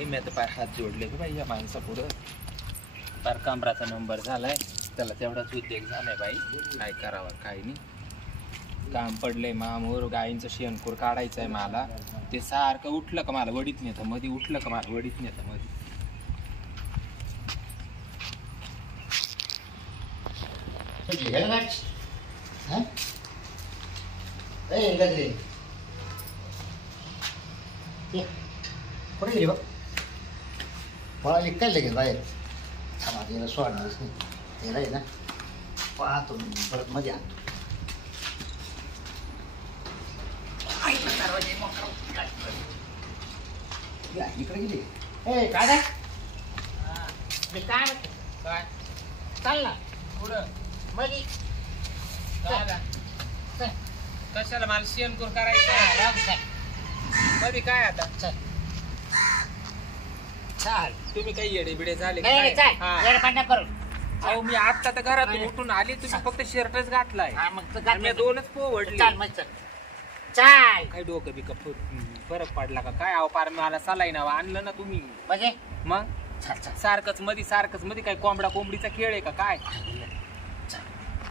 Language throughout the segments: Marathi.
बाई मी आता पाय हात जोडले ग बाई या माणसा पुढं पार कमराचा नंबर झालाय त्याला तेवढाच उद्योग झालाय बाई काय करावं काय नाही काम पडलंय मामूर गायींचं शेणखूर काढायचंय मला ते सारखं उठलं का मला वडीत नेतं मध्ये उठलं का मला वडीत नेतं मध्ये कुठे गेली बघ पळाली काय लगेच बाहेर समाधीला सोडणारच नाही त्याला आहे ना पाहतो मी परत मध्ये आणतो इकडे गेली ए काय मी काय काय चाल ना पुढं मध्ये कशाला मला शेणखूर करायचं मध्ये काय आता चाल तुम्ही काही येडे बिडे झाले नाही काय? चाल हा. येडपांडा करू अहो मी आता तर घरातून उठून आली तुम्ही फक्त शर्टच घातलाय हा मग तर आणि मी दोनच पोवडले चाल मग चल चाल काय डोकं बिकं फरक पडला का काय अहो पार मला सलाई नाव आणलं ना तुम्ही म्हणजे मग चाल चाल सारखंच मध्ये काय कोंबडा कोंबडीचा खेळ आहे का काय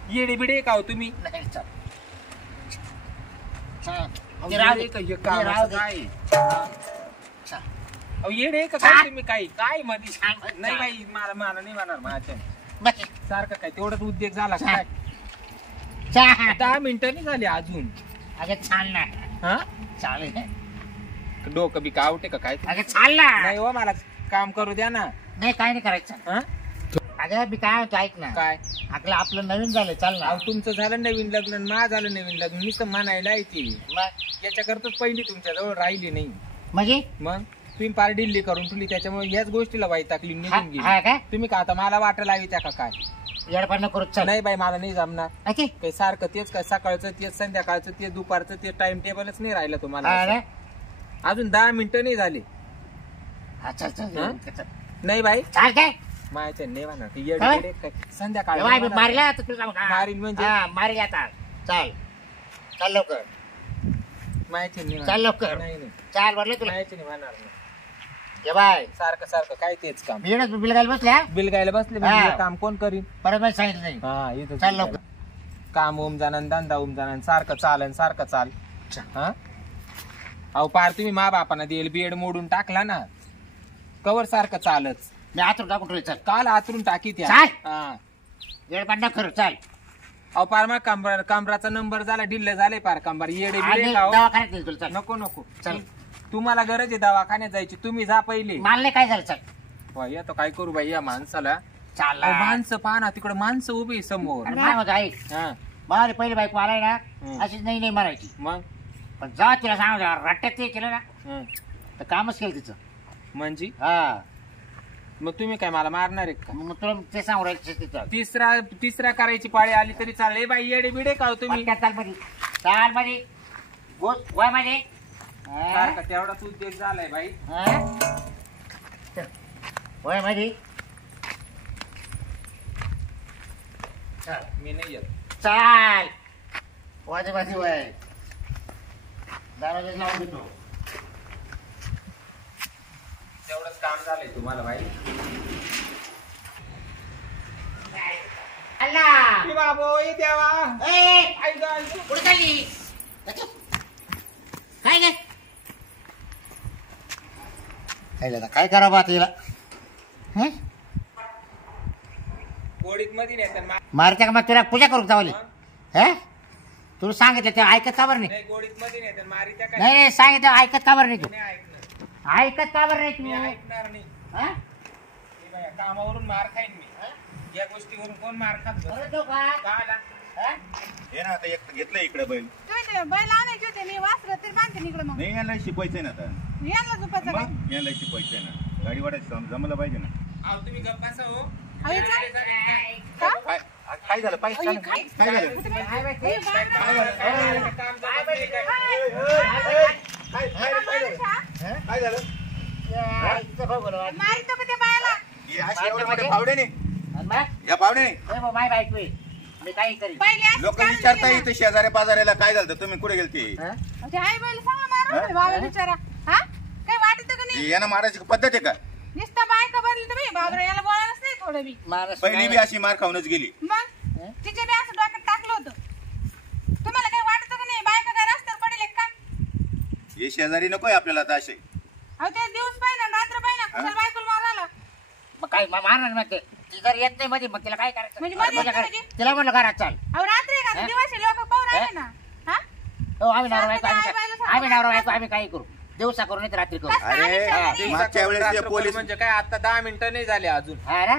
येडे बिडे का हो तुम्ही नाही चाल अहो, राहू दे. येडे का हे राहू कामाचं दे. काय चाल अहो येडे का काय चाल. तुम्ही काय काय मध्ये चाल. नाही बाई मला नाही म्हणणार माझ्या बघ सारखं काय तेवढाच उद्योग झाला का काय चाल 10 मिनिटं नाही झाली अजून अगं चाल ना हा चाल डोकं बी आवटे का काय अगं चाल ना नाही हो मला काम करू द्या ना नाही काय नाही करायचं हा अगं मी काय होतो ऐक ना काय आपलं नवीन झालं चाल ना अहो तुमचं झालं नवीन लग्न आणि माझं झालं नवीन लग्न मी तर म्हणायला येते मग याच्याकरताच पहिली तुमच्या जवळ राहिली नाही म्हणजे मग तुम्ही पार डिल्ली करून ठेवली त्याच्यामुळे याच गोष्टीला वाईट टाकली निघून हा गेली काय तुम्ही का आता मला वाट लावी त्या का काय येडपांडा करू चल नाही बाई मला नाही जमणार ओके काही सारखं तेच काय सकाळचं तेच संध्याकाळचं तेच दुपारचं ते टाइम टेबलच नाही राहिलं तुम्हाला अरे असं. अजून 10 मिनिटं नाही झाली हा चल चल हा? चल नाही बाई चाल काय मायच्या नाही म्हणणार ती काय? येडी बिडी काय संध्याकाळी मी नाही म्हणणार. मारला आता तुला सांगू का? मारीन म्हणजे? हा, मारील आता चाल चाल लवकर मायची नाही चाल म्हणणार. लवकर नाही नाही चाल म्हटलं तुला मायची नाही म्हणणार नाही. ये बाय सारखं काय तेच काम मी येणं बिल घायला बसल्या बिल गायला बसले हा. म्हणजे हे काम कोण करीन परत मला सांगितलं नाही हा इथं चाल लवकर काम जाणं धंदा जाणं सारखं चाल चाल. हा अहो पार तुम्ही मा बापाना देईल बेड मोडून टाकला ना कवर सारखं चालच मी आतून टाकून ठेवलं चाल काल आतरून टाकी त्या चाल. हा येडपांडा खरं चाल अहो पार मग कमराचा नंबर झाला ढिल्ल झाले पार कंबर येडे आणि बिडे का हो? दवाखान्यात नेलं तुला चाल नको चल. तुम्हाला गरज आहे दवाखान्यात जायची तुम्ही जा पहिले मला नाही काय झालं चाल होय, आता काय करू बाई या माणसाला चाल अहो, माणसं पहा ना तिकडे माणसं उभी आहे समोर अरे काय होतं ऐक हा मला पहिली बाईक मला आहे हम्म. ना अशीच नाही म्हणायची मग पण जा तिला सांग रट्ट्यात ते केलं ना हं. तर कामच केलं तिचं म्हणजे हा मग तुम्ही काय मला मारणार आहे का मग तुला ते सांगू राहिलं तिचं तिसरा करायची पाळी आली तरी चालेल बाई येडे बिडे का हो तुम्ही पटक्यात चाल मध्ये वय मध्ये सारखा तेवढाच उद्योग झालाय बाई वय मध्ये मी नाही येत चाल वाजे माझी वय दाराला लावून देतो तेवढंच काम झालंय तुम्हाला बाई अल्ला ए बाबो ए देवा ए आई गं, आई गं. कुठे चालली काय काय काय करा बा तिला गोडीत मध्ये नेतात मारत्या का मग तुला पूजा करू जावली हे तुला सांगितलं ते ऐकत का बरं नाही नाही गोडीत मध्ये नेतात मारी त्या काय नाही सांगितलं ऐकत का बरं नाही तू नाही ऐकणार ऐकत का बरं नाही मी तू ऐकणार नाही हा? ए बाई, कामावरून मार खाईन मी या गोष्टीवरून कोण मार खात बसेल? बरं तो का? का आला? हा? हे ना आता एक घेतलं इकडे बैल तुम्ही बैल आणायचे होते मी वासर तरी बांधते इकडे मग नाही यायला शिकवायचंय ना आता यांना झोपायचं काय मग यायला शिकवायचंय ना गाडी वाढायचं जमलं पाहिजे ना अहो तुम्ही गप्प बसा हो अहो, इथं- का? काय झालं पाहिजे अहो, काय? काय झालं काय माहिती? हे बांधा. काम जमत नाही काय? काय झालं इथं बघ बरं. मारितो का त्या बायाला हे अशी एवढे मोठे पावडे नाही आणि मग? या पावडे नाही ए बाबा, माय बायको आहे. मी काही करीन पहिले असंच लोक काढून विचारता दिलं. इथे शेजाऱ्या पाजाऱ्याला काय झालं तुम्ही कुठे गेलते हा? ते आई बैल सांगा मारून हा? बाबा बिचारा हा काही वाटत वाटत का नाही? यांना मारायची पद्धत आहे का नुसता बायका बनली तुम्ही बाबरा याला बोलायलाच नाही थोडं बी. माणूस पहिली बी अशी मार खाऊनच गेली मग तिच्या बी असं डोक्यात टाकलं होतं. तुम्हाला काही वाटत का नाही बायका काय रस्त्यावर पडेल एक काय? हे शेजारी नकोय आपल्याला आता असे अहो ते दिवस पाहिजे रात्र पाहिजे कुशाल बायकोला मारायला. मग काय मारणार मग ते ती जर येत नाही मध्ये मग तिला काय करायचं म्हणजे मध्ये येत नाही तिला म्हणलं घरात चाल अहो रात्री का दिवस लोक पाहून आले ना. हा हो आम्ही नवरा बायको आम्ही नवरा बायको आम्ही काही करू दिवसा करू नाही तर रात्री करू अरे मागच्या वेळेस ते पोलीस म्हणजे काय आता 10 मिनिटं नाही झाले अजून. हा ना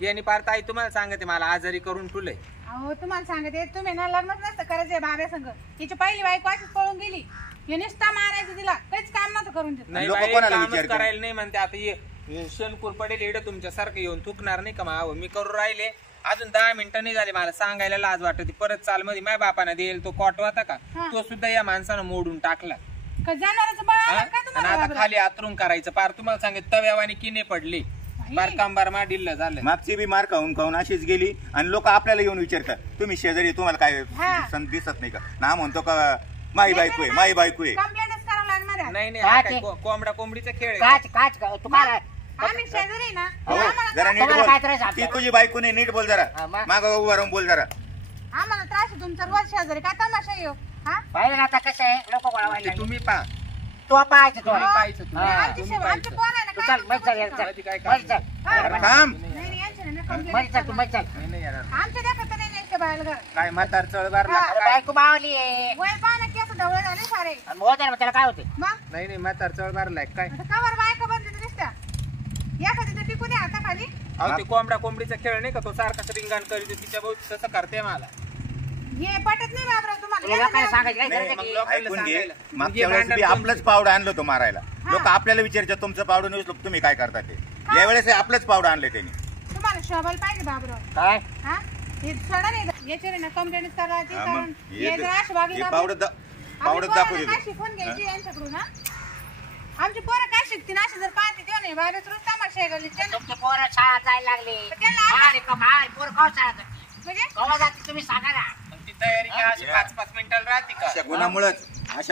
यांनी पार ताई तुम्हाला सांगते मला आजारी करून ठुलय. अहो तुम्हाला सांगते तुम्ही ना लग्नच नसतं करायचं बाब्या संग. तिची पहिली बायको अशीच पळून गेली. हे नुसता मारायचं तिला काहीच काम नव्हतं करून देत. नाही लोकं बाई, कोणाला कामच विचार करायला नाही म्हणते आता हे शेणकूर पडेल इकडे तुमच्यासारखं येऊन थुकणार नाही का माव मी करू राहिले. अजून 10 मिनिटं नाही झाले मला सांगायला लाज वाटत परत चाल मध्ये माझ्या बापाने देईल तो कॉटवा होता का हा. तो सुद्धा या माणसानं मोडून टाकला. का जनावराचं बळ हा? आलं काय आणि तुम्हाला आता बाबरा? खाली आतरून करायचं पार तुम्हाला सांगितलं तव्यावानी किने पडली बार कांबार मा डिल्ल झालं. मागची बी मार खाऊन खाऊन अशीच गेली आणि लोक आपल्याला येऊन विचारतात तुम्ही शेजारी तुम्हाला काय हा. दिसत नाही का ना म्हणतो का माई बायको आहे माई बायको आहे कंप्लेंटच करावं लागणार आहे. नाही नाही काय हा ते? काय कोंबडा कोंबडीचा खेळ आहे. काच काच तुम्हाला आम्ही शेजारी ना हो आम्हाला जरा नीट तुम्हाला काय त्रास बोल आहे ती तुझी बायको नाही नीट बोल जरा हा, मग? माग उभा राहून बोल जरा आम्हाला त्रास आहे तुमचा रोज शेजारी काय तमाशा येऊ. हा पाहिलं ना आता कसं आहे लोक गोळा ते व्हायला तुम्ही पहा तो पाहायचं तो तुम्ही पाहायचं तुम्ही. हा. आमची तुम्ही शेव- आमची पाहायचं. पोरं आहे ना, तू काय चल मग चल नको चल ती काय मग चल हा. अरे थांब नाही, नाही, यांची नाही, मग complaint चल तू मग चल नाही नाही येणार. आमच्या देखत तर नाही न्यायचं बाहेर घर. काय म्हातार चळबार हा. अरे बायको मावली आहे वय पाहा ना केस ढवळे झाले सारे. आणि मोहन मग त्याला काय होते मग नाही नाही म्हातार चळबारलाय काय. आता कवर बायका बदली तर दिसत्या. एखादी तर टिकू द्या हाताखाली. अहो ते कोंबडा कोंबडीचा खेळ नाही का तो सारखाच रिंगाण करीत तिच्या भोवती तसं करते मला. हे पटत नाही बाबरा तुम्हाला. तुला लोकांना सांगायचं काय नाही, गरज आहे मग की? लोकांना ऐकून घे सांगायला. मागच्या म्हणजे वेळेस बी भांडण आपलंच पावडं आणलं होतं मारायला लोक आपल्याला विचारतात तुमचं पावडं नसलं तुम्ही काय करता ते यावेळेस आपलंच पावडं आणलंय त्यांनी तुम्हाला शोभायला पाहिजे बाबरा. काय हा हे सोडा नाही याच्यावर ना कंप्लेंट करायची हा, कारण मग हे जर अशी वागली हे ना पावडं पावडं दाखवू काय देतो शिकवून घ्यायची यांच्याकडून ना. आमची पोरं काय शिकतील अशी जर पाहते तेव्हा नाही बाबा रोज तमाशा आहे गल्लीत. त्यांना तुमचे पोरं शाळा जायला लागले त्यांना अरे कमाल पोर खाऊ शाळा जाते. म्हणजे कवा जाते तुम्ही सांगा ना पण ती तयारी काय अशी 5-5 मिनिटाला राहते का. अशा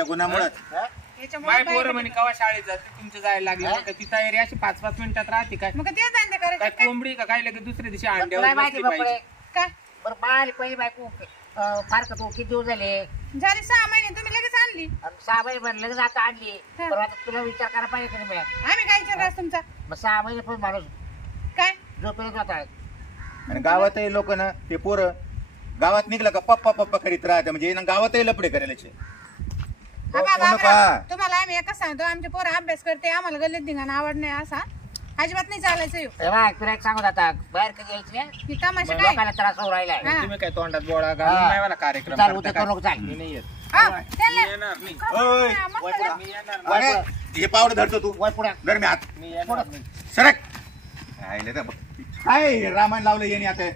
गुणामुळेच हं? याच्यामुळे माय काय पोरं म्हणे कवा शाळेत जाते तुमच्या जायला लागले का ती तयारी अशी 5-5 मिनिटात राहते काय. मग ते धंदे काय करायचे काय? कोंबडी का काय लगेच दुसऱ्या दिवशी तुला अंड्यावर माहिती बसली पाहिजे. बापडे काय बरं बाल पहिली बायको फार का तू किती दिवस झाले झाली 6 महिने तुम्ही लगेच आणली. आणि 6 महिने पण लगेच आता आणली हा. पण आता तुला विचार करायला पाहिजे की नाही मिळाला आम्ही काय विचार तुमचा मग 6 महिने पण माणूस काय झोपेल होता आणि गावातही लोक ना ते पोरं गावात निघलं का पप्पा पप्पा करीत राहते म्हणजे ना गावातही लपडे करायचे हा बा, कोण बाबरा, पहा? तुम्हाला आम्ही एकच सांगतो आमचे पोरं अभ्यास करते आम्हाला गल्लीत धिंगाणा आवड नाही असा अजिबात नाही चालायचं येऊ. तुला एक सांगत आता बाहेर कधी यायचं नाही ही तमाशा मग काय लोकांना त्रास होऊ राहिला हा. तुम्ही काय तोंडात बोळा घालून हा. नाही मला कार्यक्रम चाल करता उद्या काय? करू नको चाल मी नाही येत. हा, मी त्याला- येणार नाही. ओय, हा, मस्त वय झालं. मी येणार नाही. अरे हे पावडं धरतो तू वय पुढे धर मी हात मी येणार नाही. सरक राहिलं तर बघ. काय रामायण लावलं येणे आता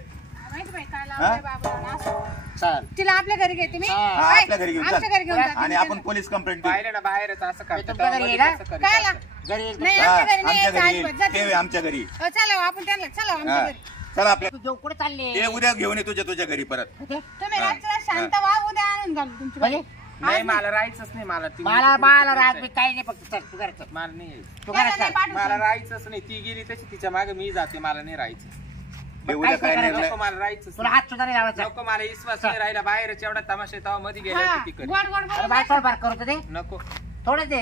माहिती बाई काय लावलंय बाबराला असं. चाल तिला आपल्या घरी घेते मी. हा, काय? आपल्या घरी घेऊन आमच्या चाल. घरी घेऊन जाते आणि मी आपण त्याला. पोलीस कंप्लेंट देऊ पाहिलं ना बाहेरच असं करतात. तुमच्या घरी मध्ये ये ना? कसं करीत कायला? असतात. घरी येईल. नाही हा, आमच्या घरी नाही आमच्या यायचं घरी अजिबात. येईल. जाते. ते आमच्या घरी चला आपण त्यांना चला आमच्या हा. घरी. चला आपल्या तू जेव कुठे चालले ते उद्या घेऊन ये तुझ्या घरी परत तुम्ही रात्री शांत व्हा उद्या आणून घालू तुमची म्हणजे? बाई. नाही मला राहायचंच नाही मला ती मला मला रात मी काही नाही फक्त चल तू घरात चल मला नाही यायचं. तू त्याला घरात नाही चल पाठवू मला शकत. राहायचंच नाही ती गेली तशी तिच्या मागे मी जाते मला नाही राहायचं. ते उद्या काय करायचं? निर्णय नको मला राहायचंच तुला नाही. हात सुद्धा नाही लावायचा नको मला विश्वास नाही राहिला बाहेरच एवढा तमाशा तेव्हा मध्ये गेला हा, तिकडे गोड गोड अरे बोलून बाय थोडं फार करू दे नको थोडं दे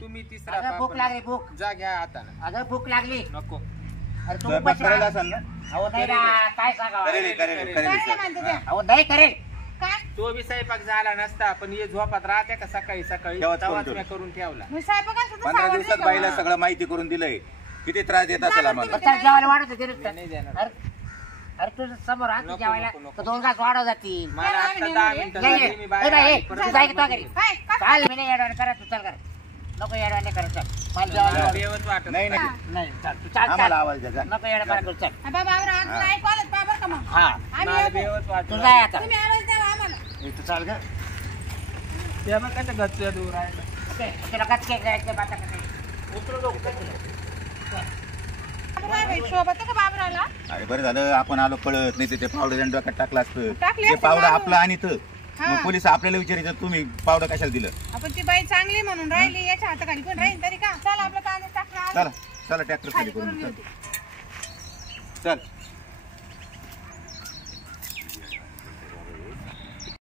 तुम्ही तिसरा अगं भूक पापड. लागली भूक जा घ्या आता अगं भूक लागली नको अरे तू स्वयंपाक उपाशी करायला राहा. असेल ना अहो नाही ना काय सांगावं करेल करेल करायला करेल म्हणते त्या. अहो नाही करेल काय तो बी स्वयंपाक झाला नसता पण हे झोपात राहते का सकाळी सकाळी तेव्हाच तेव्हाच करून मी करून ठेवला. मग स्वयंपाकाचं तर 15 सावड दिवसात नाही बाईला का? सगळं माहिती करून दिलंय किती त्रास देत असेल आम्हाला मग त्याला जेवायला वाढवत होते मी नुसतं. नाही देणार. अरे अरे तुझं समोर राहते नको, जेवायला नको, नको. तर 2 घास वाढव जातील मला नाही, आता नाही, 10 नाही, मिनिटं नाही, झाली, मी नाही, बाहेर नाही, आली, परत तू जा जाय का मध्ये घरी? काय? का? चाल मी नाही येडवाणी करत तू चल कर नको येडवाणी करत चल मला मला जेवायला वाढव. बेवच वाटत नाही नाही. नाही नाही चल तू चाल आम्हाला चाल आवाज द्या जा. नको येडवाणी करू चल हा, बाबा आम्हाला आमचं ऐकू आलंच बा बरं का मग. हा आम्ही मला येतो. बेवच वाटत तू जाय आता तुम्ही आवाज द्या आम्हाला. तू चाल ग ते बघ कसं गच्चीवर दूर राहिलं. तुला कचके करायचे बाता करायचे उतरू नको आता काय बाई, शोभत का बाबराला? अरे बरं झालं आपण आलो कळत नाही ते पावडं डोक्यात टाकलं असतं टाकली ते असती पावडं मागं. आपलं आणि तर हा. मग पोलीस आपल्याला विचारायचं तुम्ही पावडं कशाला दिलं. आपण ती बाई चांगली म्हणून राहिली याच्या हाताखाली कोण राहील तरी का. चल आपलं कांदे टाकणार चला चला ट्रॅक्टर खाली करून घेऊ करून ते. चल